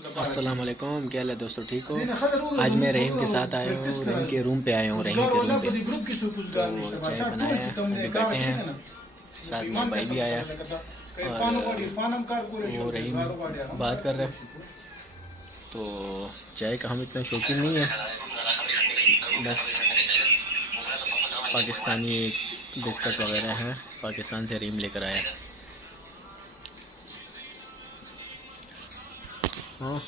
अस्सलाम वालेकुम, क्या हाल है दोस्तों, ठीक हो। आज मैं रहीम के साथ आया हूँ, रहीम के रूम पे आया हूँ, रहीम के रूम पे। तो चाय बनाया है, अभी बैठे हैं, साथ में भाई भी आया और वो रहीम बात कर रहे हैं। तो चाय का हम इतना शौकीन नहीं है, बस पाकिस्तानी बिस्किट वगैरह हैं, पाकिस्तान से रहीम लेकर आया। हाँ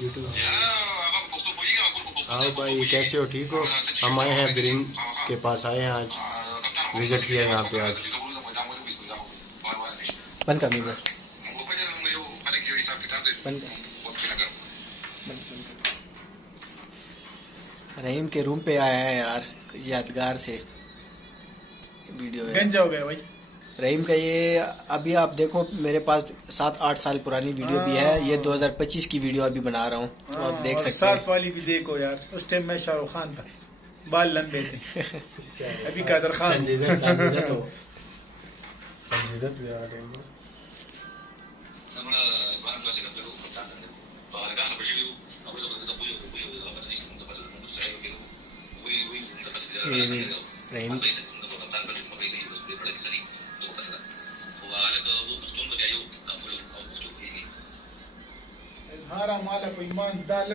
यूट्यूब। हाँ भाई, कैसे हो, ठीक हो। हम आए हैं ब्रीम के पास, आए हैं आज, विजिट किया यहाँ पे आज। बंद कर लीजिए, बंद कर। रहीम के रूम पे आया है यार, यादगार से वीडियो है। गंजा हो गया भाई रहीम का ये अभी आप देखो, मेरे पास 7-8 साल पुरानी वीडियो भी है। ये 2025 की वीडियो अभी बना रहा हूँ, तो आप देख सकते हैं। साथ वाली भी देखो यार, उस टाइम में शाहरुख खान था, बाल लंबे थे। अभी कादर खान। रहीम हमारा माला को ईमान डाल